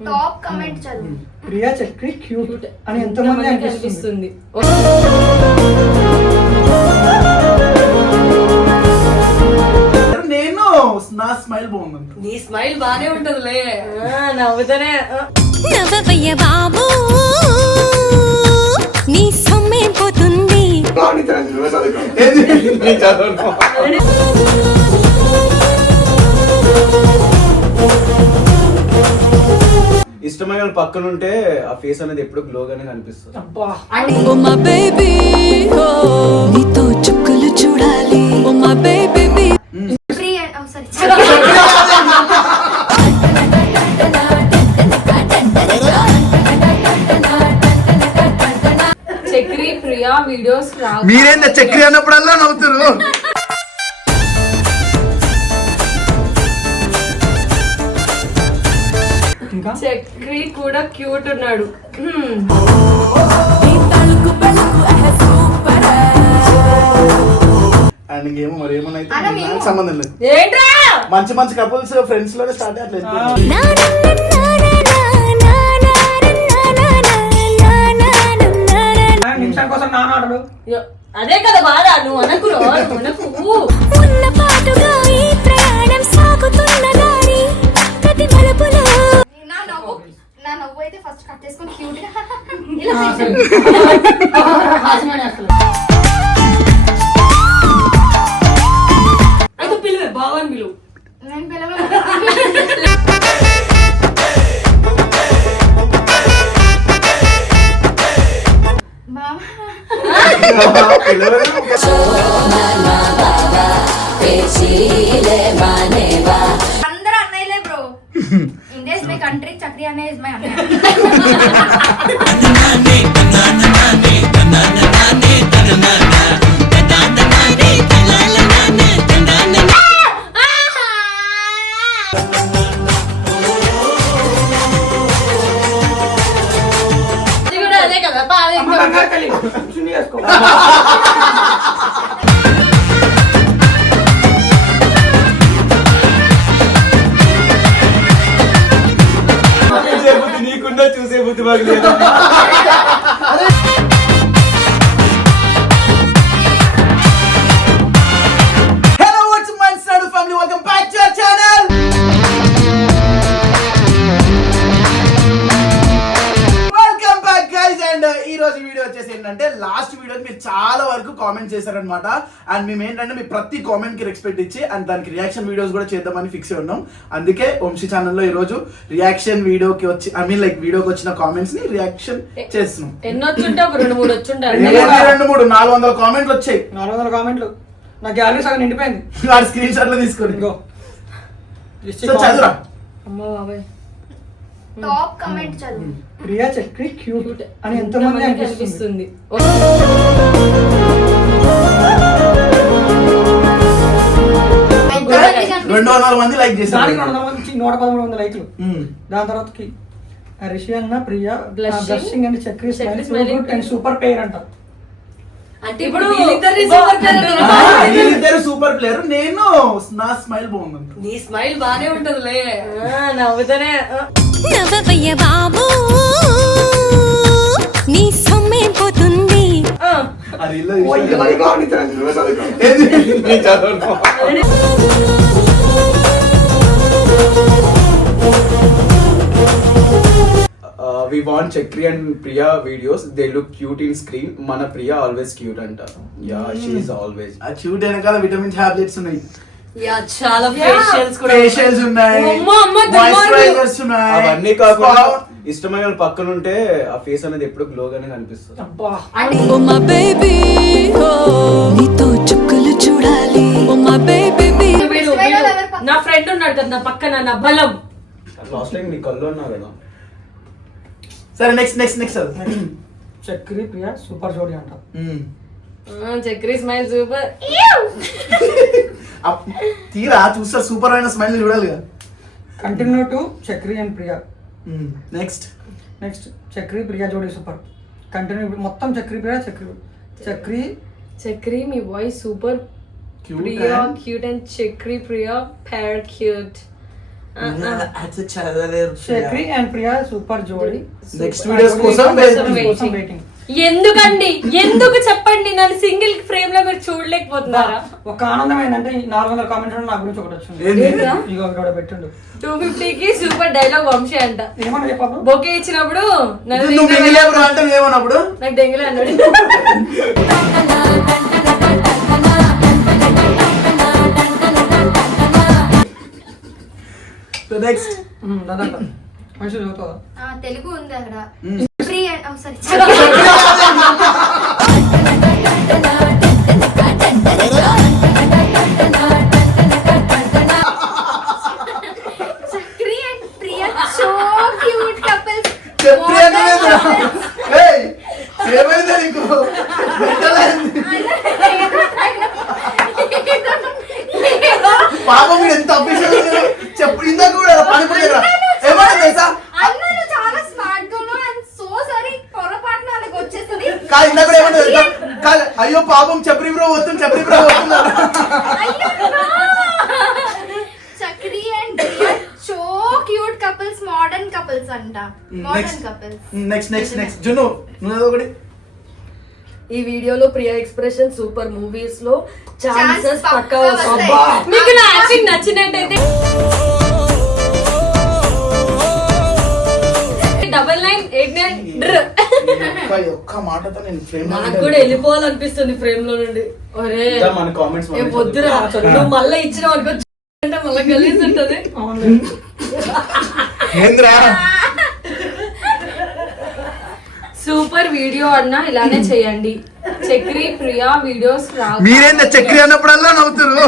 Top comment చదువు. Priya Chakri cute అని ఎంతమంది అనిపిస్తుంది? నేను నా స్మైల్ బాగుంది నీ స్మైల్ బానే ఉంటదిలే. నవ్వుతూనే ఆ. నవ్వవయ్య బాబు నీ సొమ్మేం పోతుంది? ఇష్టమైన పక్కన ఉంటే ఆ ఫేస్ అనేది ఎప్పుడు గ్లో గానే కనిపిస్తుంది. ప్రియా వీడియోస్ మీరేందా చక్రి అన్నప్పుడల్లా నవ్వుతున్నారు చక్రి కూడా క్యూట్ ఉన్నాడు. ఆయనకేమో మరి ఏమన్నా సంబంధం లేదు. మంచి మంచి కపుల్స్ ఫ్రెండ్స్లోనే స్టార్ట్ అయ్యట్లేదు అదే కదా బాధ నువ్వు అనకు అనకు. ఫస్ట్ కట్ చేసుకొని క్యూట్గా. ఆ, ఇలా సరే. హాస్యమని అసలు. అయితే పిలువే బావని పిలువు. నేను పిలవ బాబా Diana is my Anna. Aklıma gidiyor. Comment చేశారనమాట అండ్ మేము ఏంటంటే మీ ప్రతి కామెంట్కి రెస్పెక్ట్ ఇచ్చి అండ్ దానికి రియాక్షన్ వీడియోస్ కూడా చేద్దామని ఫిక్స్ అయి ఉన్నాం. అందుకే వంశీ ఛానల్లో ఈ రోజు రియాక్షన్ వీడియోకి వచ్చి ఐ మీన్ లైక్ వీడియోకి వచ్చిన కామెంట్స్ని రియాక్షన్ చేస్తున్నాం. ఎన్ని వచ్చుంటే ఒక రెండు మూడు వచ్చుంటారు రెండు రెండు మూడు నాలుగు వందల కామెంట్లు వచ్చాయి. నాలుగు వందల కామెంట్లు నా గ్యాలరీ సగం నిండిపోయింది. వాడి స్క్రీన్ షాట్లు తీసుకొని ఇంకో. లిస్ట్ సో చదువురా. అమ్మో బాబాయ్. టాప్ కమెంట్ చదువు. ప్రియా చక్రి క్యూట్ అని ఎంతమంది అనిపిస్తుంది? రెండు వందల మంది లైక్ చేశారు. దానికి రెండు వందల మంది నూట పదమూడు వందల లైక్లు. దాని తర్వాతకి రిషి అన్న Priya. Blushing. And Chakri and super pair అంట అంటే ఇప్పుడు? వీళ్ళిద్దరు సూపర్ ప్లేయర్. నేను నా స్మైల్ బాగుంది నీ స్మైల్ బానే ఉంటదిలే. నవ్వుతూనే బాబు నీ సొమ్మేం పోతుంది ఆ. We want Chakri and Priya videos they look cute in screen మన ప్రియా ఆల్వేస్ క్యూట్ అంట యా షీఈ్ ఆల్వేస్ ఆ క్యూట్ వెనకాల విటమిన్ టాబ్లెట్స్ ఉన్నాయి. యా చాలా ఫేషియల్స్ కూడా ఫేషియల్స్ ఉన్నాయి. అమ్మ, అమ్మ, దుర్మార్గుడు. మాయిశ్చరైజర్స్ ఉన్నాయి. అవన్నీ కాకుండా ఇష్టమైన వాళ్ళ పక్కన ఉంటే ఆ ఫేస్ అనేది ఎప్పుడు గ్లోగానే కనిపిస్తుంది. అబ్బా. ఓ మా బేబీ ఓ. నీతో చుక్కలు చూడాలి. ఓ మా బేబీ ఫ్రెండ్ ఉన్నాడు కదా నా పక్కన నా బలం. లాస్ట్ టైం నీ కళ్ళు ఉన్నా కదా. సరే next next next Chakri Priya super జోడి అంట. ఆ, చక్రి స్మైల్ సూపర్ తీరా చూస్తే సూపర్ అయిన స్మైల్ చూడాలి కదా. Continue to Chakri and Priya. Next next Chakri Priya జోడి సూపర్ కంటిన్యూ మొత్తం చక్రి ప్రియా చక్రి. చక్రి. చక్రి మీ voice super Priya cute and Chakri Priya pair cute Chakri and Priya super జోడి నెక్స్ట్ వీడియోస్ కోసం వెయిటింగ్ ఎందుకండి? ఎందుకు చెప్పండి? నన్ను సింగిల్ ఫ్రేమ్లో మీరు చూడలేకపోతున్నారా? ఒక ఆనందం ఏంటంటే నాలుగు వందల కామెంట్ నా గురించి ఒకటి వచ్చింది. ఏంది? ఇక ఒకటి ఒకటి పెట్టిండు. టూ కి సూపర్ డైలాగ్ వంశీ అంట. ఏమన్నా చెప్పాము బొకే ఇచ్చినప్పుడు నాకు డెంగ్యూ అన్నాడు. నెక్స్ట్ దాదాపు మనిషి చదువుతావా ఆ, తెలుగు ఉంది అక్కడ free sorry Chakri and Priya so cute couples చెప్పి ఏయ్ ఏమైంది నీకు Mental అయింది. పాపం మీరు ఎంత అఫీషియల్ చెప్పు ఇందాక కూడా పని పోయారా ఏమైనా తెలుసా అన్నలు చాలా స్మార్ట్గా ఉన్నారు అండ్ సో సారీ పొరపాటున అలాగ వచ్చేసింది కాదు ఇందాక కూడా ఏమన్నా తెలుసా? కాదు అయ్యో పాపం చెప్పరి బ్రో వస్తుంది చెప్పరి బ్రో వస్తుంది. అయ్యో, Chakri and so cute couples modern couples అంట. Modern couples next next next వీడియోలో ప్రియా ఎక్స్ప్రెషన్ సూపర్ మూవీస్లో ఛాన్సెస్ పక్కా వస్తాయి. మీకు నా యాక్టింగ్ నచ్చినట్టయితే డబల్ నైన్ ఎయిట్ నైన్ ఒక్క ఒక్క మాటతో నేను ఫ్రేమ్ నాకు కూడా వెళ్ళిపోవాలనిపిస్తుంది ఫ్రేమ్లో నుండి. ఒరే. ఇంకా మన కామెంట్స్ ఏ వద్దురా నువ్వు మళ్ళీ ఇచ్చిన అనుకో అంటే మళ్ళీ గలీజ్ ఉంటది. ఏంద్రా? సూపర్ వీడియో అన్నా ఇలానే చేయండి. చక్రి ప్రియా వీడియోస్ రా మీరేందా చక్రి అన్నప్పుడల్లా నవ్వుతురు?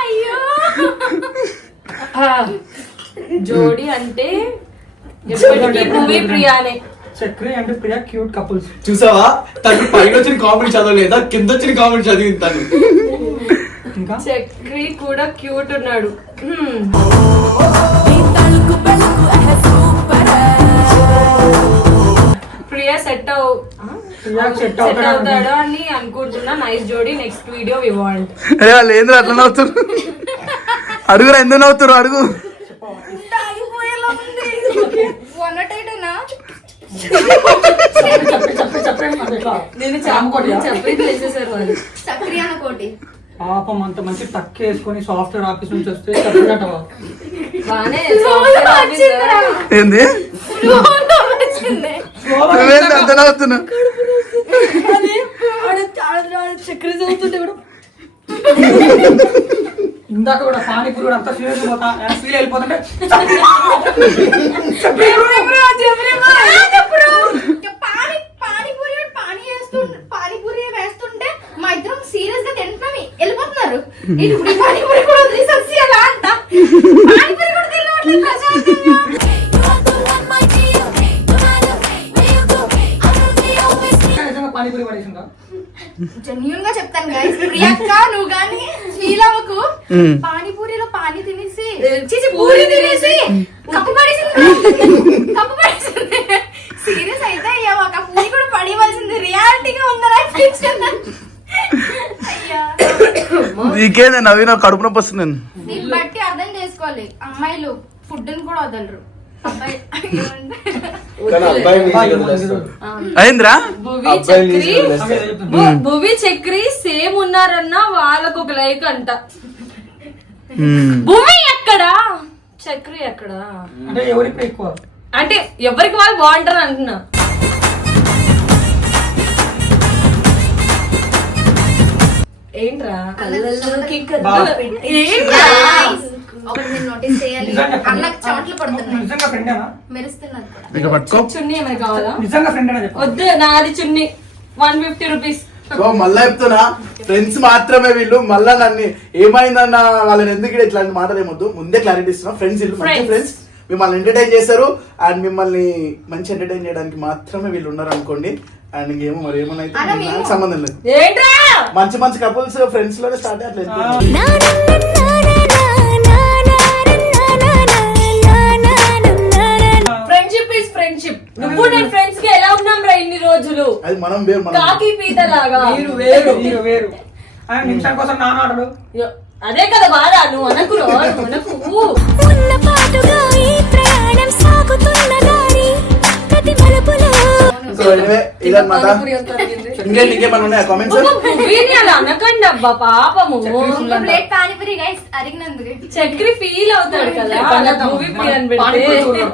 అయ్యో! జోడి అంటే ఎప్పటికీ movie ప్రియానే. Chakri and Priya cute couples. చూసావా? తను పైన వచ్చిన కామెంట్ చదవలేదా? కింద వచ్చిన కామెంట్ చదివింది తను. ఇంకా? చక్రి కూడా క్యూట్ ఉన్నాడు. ప్రియా సెట్ అవు ప్రియా సెట్ అవుతాడు? అని అనుకుంటున్నా. నైస్ జోడి నెక్స్ట్ వీడియో వి వాంట్ అరే వాళ్ళు ఏంద్రా అట్లా నవ్వుతురు అడుగురా ఎందుకు అడుగు? నేను? చెప్పి వాళ్ళు. పాపం అంత మంచి టక్ వేసుకొని సాఫ్ట్వేర్ ఆఫీస్ నుంచి వస్తే. ఏంది? ఇందాక కూడా పానీపూరి కూడా అంతా ఫీల్ అయిపోతా. ఫీల్ వెళ్ళిపోతుంటే ఇంకా పాని పానీపూరి వాడు పానీ వేస్తుంటే పానీపూరి వేస్తుంటే మా ఇద్దరం సీరియస్గా తింటున్నాం ఇది ఇప్పుడు ఈ పానీపూరి కూడా అలా అంట. పానీపూరి కూడా తినట్లేదు ప్రశాంతంగా. నిజంగా పానీపూరి పడేసిందా? జెన్యున్గా చెప్తాను గైస్ ప్రియాంక నువ్వు గాని ఫీల్ అవ్వకు పానీపూరిలో పానీ తినేసి చీచి పూరి తినేసి కప్పు పడేసింది కప్పు పడేసింది సీరియస్ అయితే అయ్యా ఒక పూరి కూడా పడేయవలసింది రియాలిటీగా ఉందని అనిపించింది అయ్యా నీకేంది? నవీన కడుపు నొప్పి వస్తుంది నేను దీన్ని బట్టి అర్థం చేసుకోవాలి. అమ్మాయిలు ఫుడ్ కూడా వదలరు. అబ్బాయి ఏమంటే కానీ అబ్బాయి వీడియో వదిలేస్తాడు. అయిందిరా? భువి అబ్బాయి చక్రి. వీడియో వదిలేస్తాడు. భు- భువి చక్రి సేమ్ ఉన్నారన్నా వాళ్ళకు ఒక లైక్ అంట. భువి ఎక్కడా? చక్రి ఎక్కడా? అంటే ఎవరికి ఎక్కువ? అంటే ఎవరికి వాళ్ళు బాగుంటారు అంటున్నా. ఏంట్రా? కళ్ళల్లోకి కన్నులు పెట్టి- ఏంట్రా? Guys, ఒకటి మీరు నోటీస్ చేయాలి. అన్నకు చెమటలు పడుతున్నాయి. నిజంగా ఫ్రెండేనా మెరుస్తున్నది కూడా. ఇక పట్టుకో. చున్నీ ఏమైనా కావాలా? నిజంగా ఫ్రెండేనా చెప్పు? వద్దు నాది చున్నీ. వన్ ఫిఫ్టీ రూపీస్ సో మళ్ళా చెప్తున్నా ఫ్రెండ్స్ మాత్రమే వీళ్ళు. మళ్ళా నన్ను ఏమైందన్న వాళ్ళని ఎందుకు ఇట్లాంటి మాటలు ఏమొద్దు. ముందే క్లారిటీ ఇస్తున్నా. ఫ్రెండ్స్ వీళ్ళు. ఫ్రెండ్స్ మిమ్మల్ని ఎంటర్టైన్ చేశారు. అండ్ మిమ్మల్ని మంచి ఎంటర్టైన్ చేయడానికి మాత్రమే వీళ్ళు ఉన్నారు అనుకోండి అండ్ ఇంకేమో మరి ఏమన్నా అయితే నాకు సంబంధం లేదు మంచి మంచి కపుల్స్ ఫ్రెండ్స్లోనే స్టార్ట్ అట్లా వెళ్ళిపోయింది. ఫ్రెండ్షిప్ ఫ్రెండ్షిప్ నువ్వు నేను ఫ్రెండ్స్కి ఎలా ఉన్నా రా ఇన్ని రోజులు అది మనం వేరు మనం కాకి పీత లాగా మీరు వేరు మీరు వేరు ఆయన నిమిషం కోసం నానాడు అదే కదా బాధ నువ్వు అనకు రా, నువ్వు అనకు ఉన్న పాటుగా ఈ ప్రయాణం సాగుతున్న దారి ప్రతి మలుపులో ఇదన్నమాట ఉన్నాయా కామెంట్స్ అనకండి అబ్బా పాపము. ఒక ప్లేట్ పానీపూరి గైస్ అడిగినందుకు చక్రి ఫీల్ అవుతాడు కదా. అలా మూవీ ప్రియాన్ పానీపూరి టూర్ పెడితే. కొడదాం.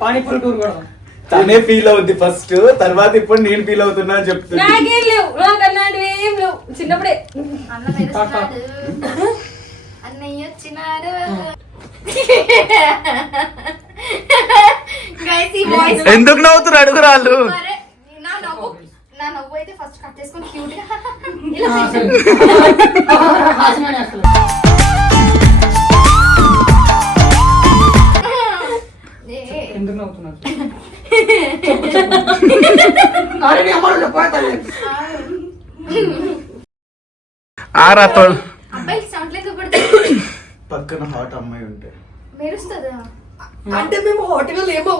పానీపూరి టూర్ కూడా. తనే ఫీల్ అవుద్ది ఫస్ట్ తర్వాత ఇప్పుడు నేను ఫీల్ అవుతున్నా అని చెప్తుంది. నాకేం లేవు. నాకు ఏం లేవు. చిన్నప్పుడే. అన్నయ్య వచ్చినాడు. ఎందుకు నవ్వుతున్నారు? అడుగురాళ్ళు అరే, నా నవ్వు నా నవ్వు అయితే ఫస్ట్ కట్ చేసుకొని క్యూట్గా ఇలా ఆ, సరే. పెట్టు. హాస్యమని వేస్తలే. ఏ, ఎందుకు నవ్వుతున్నారు? అరే నీ అమ్మడు పోతాయి ఆరా తోడు. అబ్బాయిలు సౌండ్లేదు పడితే పక్కన హాట్ అమ్మాయి ఉంటే. మెరుస్తుందా? అంటే మేము హోటల్ ఏమో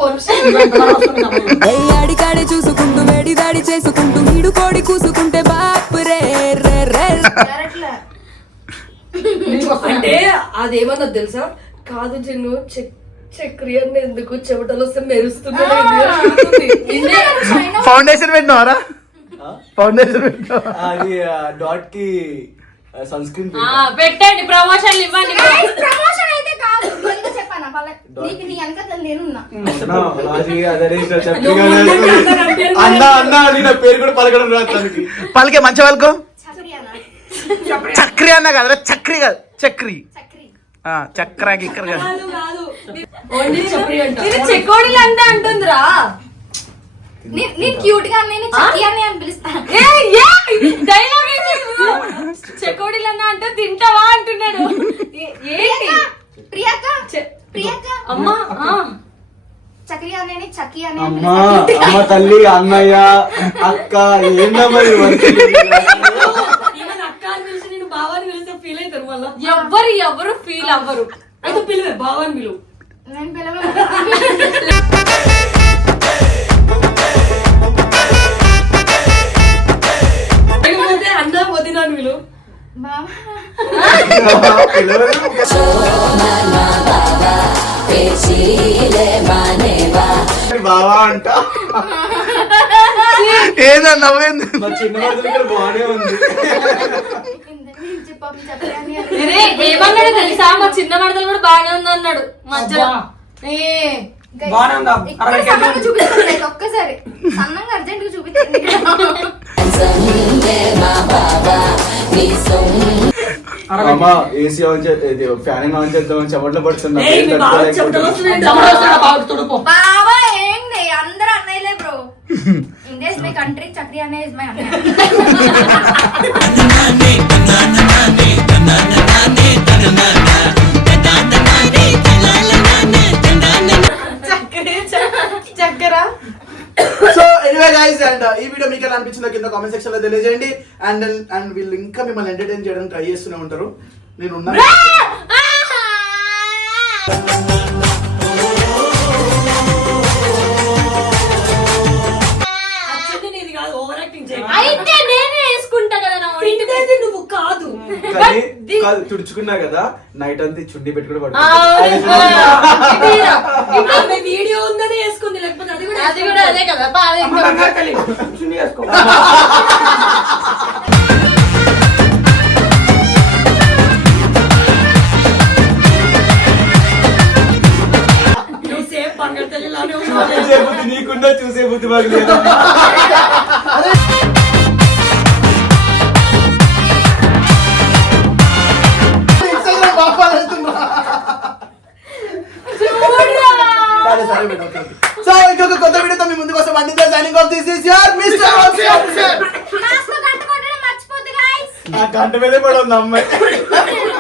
అడికాడే చూసుకుంటూ వేడి దాడి చేసుకుంటూ వీడు కోడి కూసుకుంటే బాపు రే రే రే. అంటే అదేమన్నా తెలుసా? కాదు జన్ను చక్రి అని ఎందుకు చెమటలు వస్తే మెరుస్తున్నాడు ఫౌండేషన్ పెట్టినవారా? ఫౌండేషన్ అది డాట్కి సన్ స్క్రీన్ పెట్టండి ప్రమోషన్ ఇవ్వండి. ప్రమోషన్ ముందు చెప్పాను వాళ్ళ నీకు నీ వెనక నేనున్నా. అన్న అన్న అని నా పేరు కూడా పలకడం రాదు తనకి. పలికే మంచి వాళ్ళకు? చక్రి అన్న. కదా చక్రి కాదు చక్రి. చక్రి. ఆ, చక్ర గిక్కర కాదు అంటుందిరా. నే- నేను క్యూట్గా నేను చక్రి అని అని పిలుస్తాను డైలాగ్ చెక్కోడిలు అన్న అంటే తింటావా అంటున్నాడు. ఏ- ఏంటి? ప్రియాక. చె- ప్రియాక అమ్మా ఆ. చక్రి అని అని అమ్మా అమ్మ తల్లి అన్నయ్య అక్క ఏందమ్మా? ఎవ్వరు ఎవరు ఫీల్ అవ్వరు. అయితే పిలువే బావని పిలువు. నేను వదినాను పిలువు. బావా అంట. ఏదో నవ్వేంది. మా చిన్న బాగానే ఉంది. ఏమన్నాడు తెలుసా? మా చిన్న మడతలు కూడా బాగానే ఉంది అన్నాడు మధ్యలో. ఏ ఒక్కసారి. సన్నంగా అర్జెంట్గా అమ్మ ఏసీ ఆన్ ఫ్యాన్ ఆన్ చేద్దాం చెమట్లో పడుతున్నా. ఏంది? అందరూ అన్నయ్యలే bro. India is my country Chakri అన్నయ్య ఇస్ మై అన్నయ్య. గైస్ అండ్ ఈ వీడియో మీకు ఎలా అనిపించిందో కింద కామెంట్ సెక్షన్లో తెలియజేయండి. అండ్ అండ్ వీళ్ళు ఇంకా మిమ్మల్ని ఎంటర్టైన్ చేయడానికి ట్రై చేస్తూనే ఉంటారు. నేను ఉన్నా కదా తుడుచుకున్నా కదా నైట్ అంతా చుండి. పెట్టి కూడా వీడియో ఉందని వేసుకుంది. అది కూడా అది కదా బాగా తల్లిలానే చూసే బుద్ధి నీకుండా చూసే బుద్ధి మాకు this is your mister mask కట్టుకోవడం మర్చిపోద్దు guys. నా గంట మీదే కూడా ఉంది అమ్మాయి